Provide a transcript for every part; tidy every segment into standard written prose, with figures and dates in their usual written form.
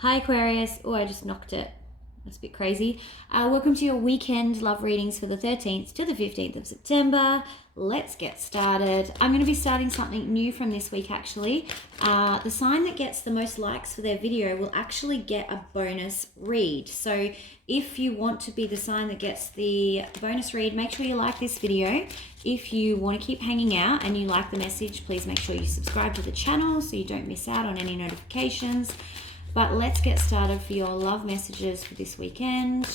Hi Aquarius. Oh, I just knocked it. That's a bit crazy. Welcome to your weekend love readings for the 13th to the 15th of September. Let's get started. I'm going to be starting something new from this week actually. The sign that gets the most likes for their video will actually get a bonus read. So if you want to be the sign that gets the bonus read, make sure you like this video. If you want to keep hanging out and you like the message, please make sure you subscribe to the channel so you don't miss out on any notifications. But let's get started for your love messages for this weekend.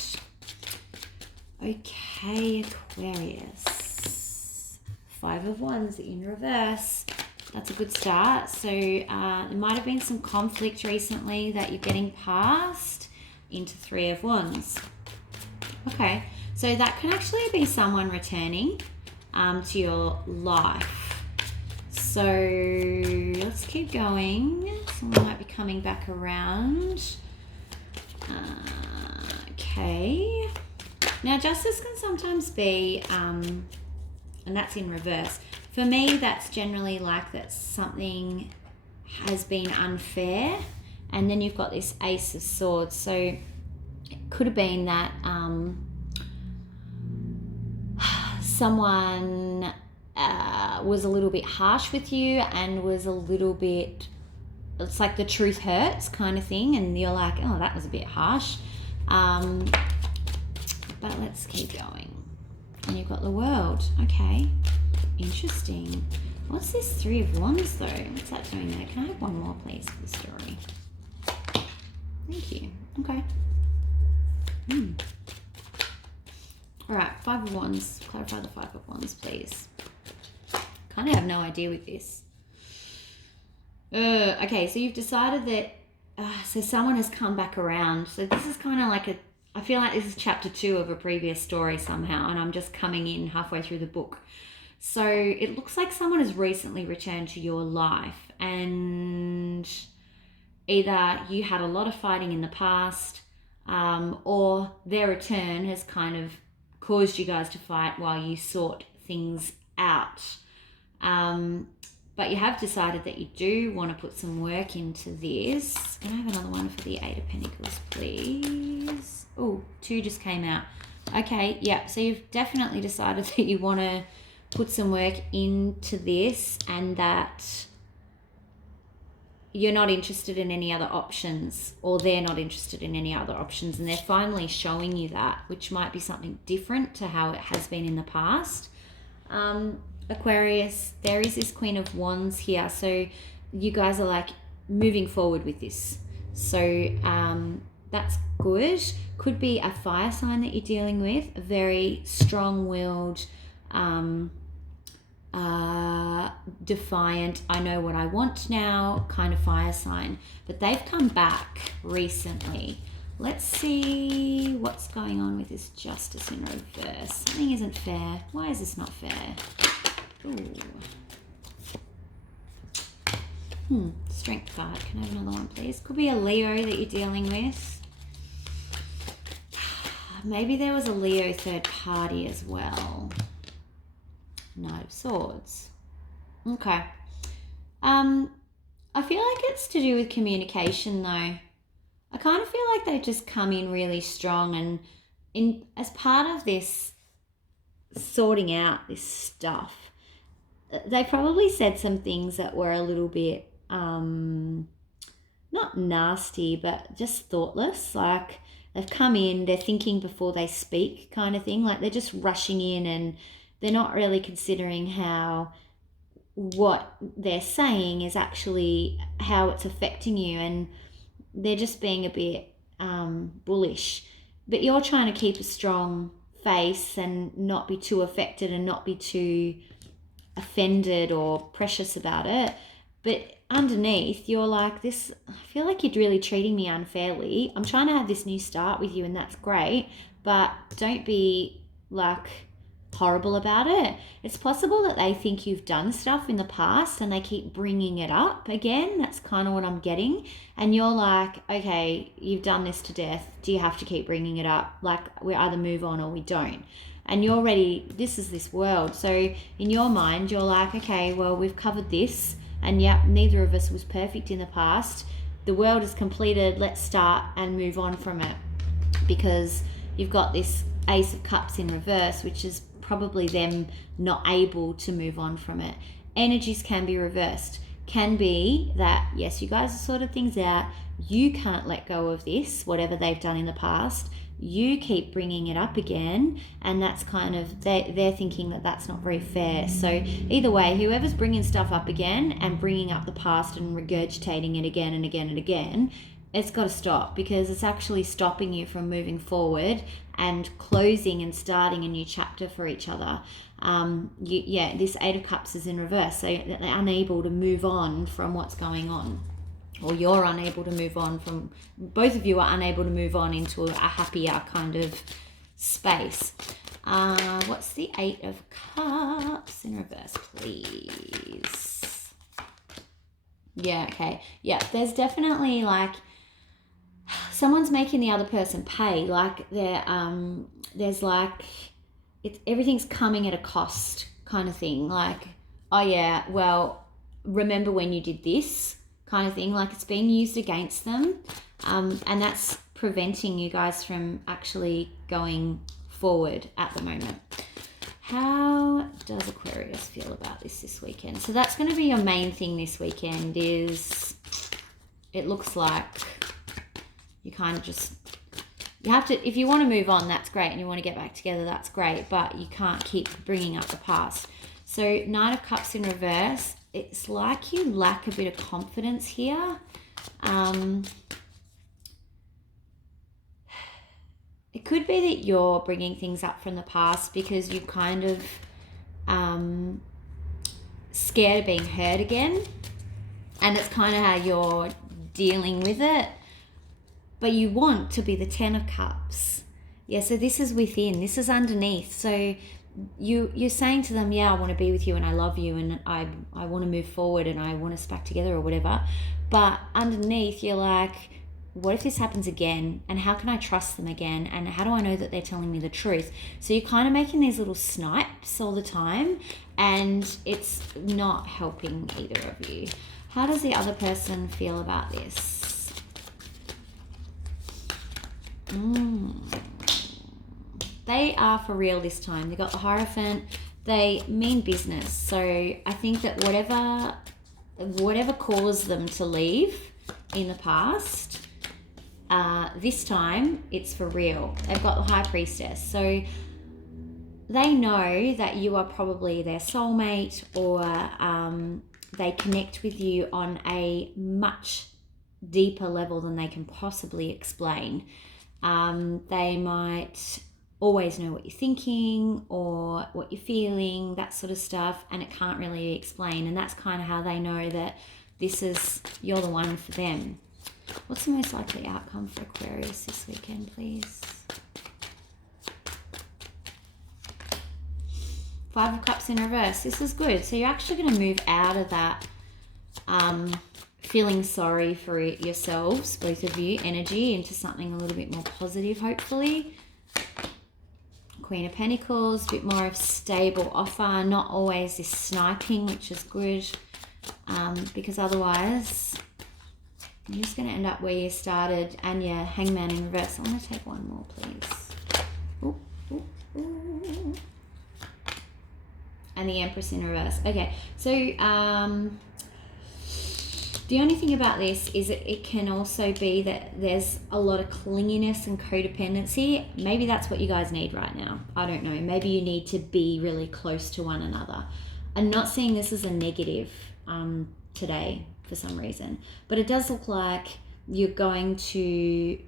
Okay, Aquarius. 5 of Wands in reverse. That's a good start. So there might have been some conflict recently that you're getting past into 3 of Wands. Okay, so that can actually be someone returning to your life. So let's keep going. Someone might be coming back around. Okay. Now justice can sometimes be, and that's in reverse. For me, that's generally like that something has been unfair. And then you've got this Ace of Swords. So it could have been that someone was a little bit harsh with you and was a little bit, it's like the truth hurts kind of thing, and you're like, oh, that was a bit harsh. But let's keep going. And you've got the World. Okay, interesting. What's this 3 of Wands though? What's that doing there? Can I have one more please for the story? Thank you. Okay. All right, 5 of Wands. Clarify the 5 of Wands, please. Kind of have no idea with this. Okay, so you've decided that, so someone has come back around. So this is kind of like I feel like this is chapter 2 of a previous story somehow, and I'm just coming in halfway through the book. So it looks like someone has recently returned to your life, and either you had a lot of fighting in the past, or their return has kind of caused you guys to fight while you sort things out. But you have decided that you do want to put some work into this. Can I have another one for the 8 of Pentacles, please? Oh, 2 just came out. Okay, yeah, so you've definitely decided that you want to put some work into this and that you're not interested in any other options, or they're not interested in any other options, and they're finally showing you that, which might be something different to how it has been in the past. Aquarius, there is this Queen of Wands here, so you guys are like moving forward with this. So that's good. Could be a fire sign that you're dealing with, a very strong-willed, defiant, I know what I want now kind of fire sign. But they've come back recently. Let's see what's going on with this Justice in reverse. Something isn't fair. Why is this not fair? Ooh. Strength card. Can I have another one, please? Could be a Leo that you're dealing with. Maybe there was a Leo third party as well. Knight of Swords. Okay. I feel like it's to do with communication though. I kind of feel like they just come in really strong, and as part of this sorting out this stuff, they probably said some things that were a little bit, not nasty, but just thoughtless. Like they've come in, they're thinking before they speak kind of thing. Like they're just rushing in and they're not really considering how what they're saying is actually how it's affecting you. And they're just being a bit bullish. But you're trying to keep a strong face and not be too affected and not be too offended or precious about it. But underneath you're like, this, I feel like you're really treating me unfairly. I'm trying to have this new start with you and that's great, but don't be like horrible about it. It's possible that they think you've done stuff in the past and they keep bringing it up again. That's kind of what I'm getting. And you're like, okay, you've done this to death. Do you have to keep bringing it up? Like we either move on or we don't. And you're ready. This is this world. So in your mind, you're like, okay, well, we've covered this. And yep, neither of us was perfect in the past. the world is completed, let's start and move on from it. Because you've got this Ace of Cups in reverse, which is probably them not able to move on from it. Energies can be reversed. Can be that, yes, you guys have sorted things out. You can't let go of this, whatever they've done in the past. You keep bringing it up again, and that's kind of, they're thinking that that's not very fair. So either way, whoever's bringing stuff up again and bringing up the past and regurgitating it again and again and again, it's got to stop, because it's actually stopping you from moving forward and closing and starting a new chapter for each other. This Eight of Cups is in reverse, so they're unable to move on from what's going on. Or you're unable to move on from, both of you are unable to move on into a happier kind of space. What's the Eight of Cups in reverse, please? Yeah, okay. Yeah, there's definitely like, someone's making the other person pay. Like there's like, everything's coming at a cost kind of thing. Like, oh yeah, well, remember when you did this kind of thing. Like, it's being used against them, and that's preventing you guys from actually going forward at the moment. How does Aquarius feel about this weekend? So that's going to be your main thing this weekend. Is it looks like you kind of just, you have to, if you want to move on, that's great, and you want to get back together, that's great, but you can't keep bringing up the past. So Nine of Cups in reverse, it's like you lack a bit of confidence here. It could be that you're bringing things up from the past because you're kind of scared of being hurt again, and it's kind of how you're dealing with it. But you want to be the Ten of Cups. Yeah, so this is within, this is underneath. So you're saying to them, yeah, I want to be with you and I love you and I want to move forward and I want us back together or whatever. But underneath, you're like, what if this happens again? And how can I trust them again? And how do I know that they're telling me the truth? So you're kind of making these little snipes all the time, and it's not helping either of you. How does the other person feel about this? They are for real this time. They got the Hierophant. They mean business. So I think that whatever caused them to leave in the past, this time it's for real. They've got the High Priestess. So they know that you are probably their soulmate, or they connect with you on a much deeper level than they can possibly explain. They might always know what you're thinking or what you're feeling, that sort of stuff, and it can't really explain. And that's kind of how they know that you're the one for them. What's the most likely outcome for Aquarius this weekend, please? Five of Cups in reverse. This is good. So you're actually going to move out of that feeling sorry for yourselves, both of you, energy, into something a little bit more positive, hopefully. Queen of Pentacles, a bit more of stable offer, not always this sniping, which is good, because otherwise you're just going to end up where you started. And yeah, Hangman in reverse. I'm going to take one more, please. Ooh, ooh, ooh. And the Empress in reverse. Okay, so the only thing about this is that it can also be that there's a lot of clinginess and codependency. Maybe that's what you guys need right now. I don't know. Maybe you need to be really close to one another. I'm not seeing this as a negative today for some reason, but it does look like you're going to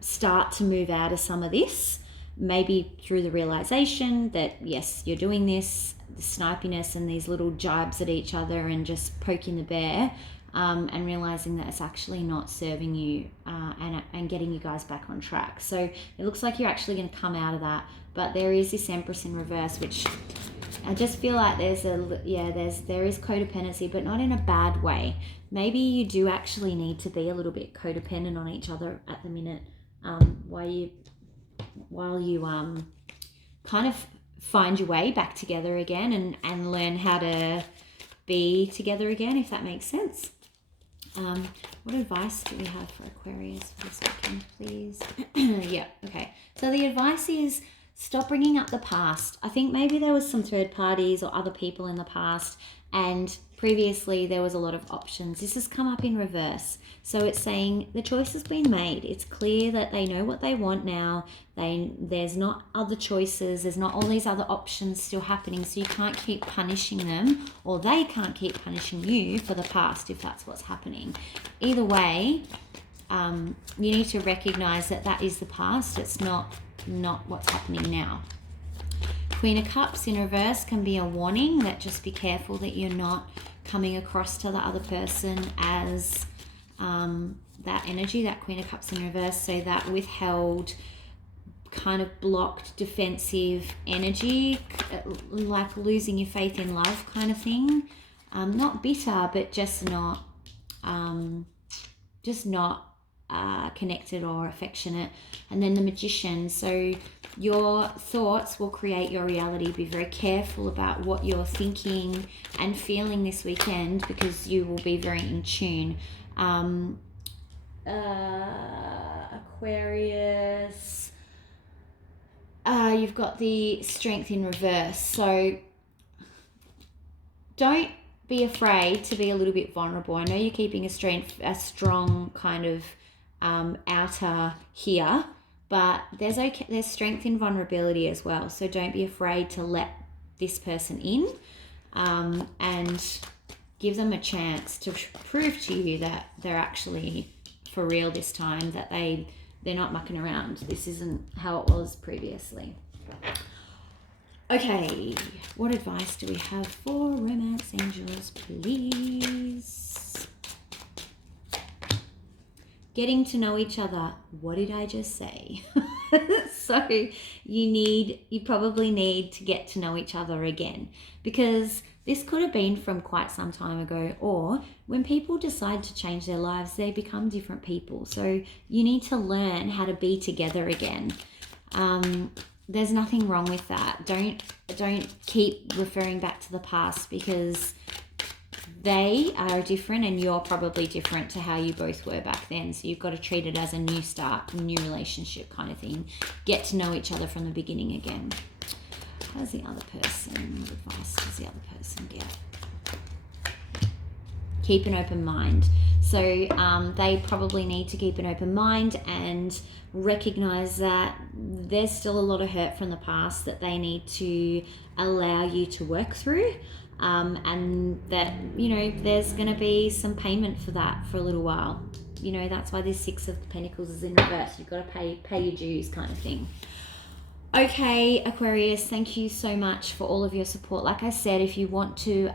start to move out of some of this, maybe through the realization that, yes, you're doing this, the snipiness and these little jibes at each other and just poking the bear, and realizing that it's actually not serving you and getting you guys back on track. So it looks like you're actually going to come out of that, but there is this Empress in reverse, which I just feel like there is codependency, but not in a bad way. Maybe you do actually need to be a little bit codependent on each other at the minute, while you kind of find your way back together again and learn how to be together again, if that makes sense. What advice do we have for Aquarius for this weekend, please? Yeah, okay. So the advice is stop bringing up the past. I think maybe there was some third parties or other people in the past, and previously there was a lot of options. This has come up in reverse. So it's saying the choice has been made. It's clear that they know what they want now. There's not other choices. There's not all these other options still happening. So you can't keep punishing them, or they can't keep punishing you for the past if that's what's happening. Either way, you need to recognize that that is the past. It's not what's happening now. Queen of Cups in reverse can be a warning that just be careful that you're not coming across to the other person as that energy, that Queen of Cups in reverse. So that withheld, kind of blocked, defensive energy, like losing your faith in love kind of thing. Not bitter, but just not connected or affectionate. And then the Magician. So your thoughts will create your reality. Be very careful about what you're thinking and feeling this weekend, because you will be very in tune. Aquarius, you've got the Strength in reverse. So don't be afraid to be a little bit vulnerable. I know you're keeping a strong kind of outer here, but there's strength in vulnerability as well. So don't be afraid to let this person in, and give them a chance to prove to you that they're actually for real this time, that they're not mucking around. This isn't how it was previously. Okay, what advice do we have for romance angels, please? Getting to know each other. What did I just say? So you probably need to get to know each other again, because this could have been from quite some time ago, or when people decide to change their lives, they become different people. So you need to learn how to be together again. There's nothing wrong with that. Don't keep referring back to the past, because they are different and you're probably different to how you both were back then. So you've got to treat it as a new start, a new relationship kind of thing. Get to know each other from the beginning again. How's the other person? What advice does the other person get? Keep an open mind. So they probably need to keep an open mind and recognize that there's still a lot of hurt from the past that they need to allow you to work through. And that, there's going to be some payment for that for a little while. That's why this Six of Pentacles is in reverse. You've got to pay your dues kind of thing. Okay, Aquarius, thank you so much for all of your support. Like I said, if you want to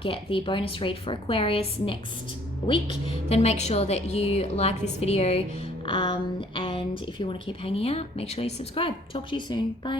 get the bonus read for Aquarius next week, then make sure that you like this video. And if you want to keep hanging out, make sure you subscribe. Talk to you soon. Bye.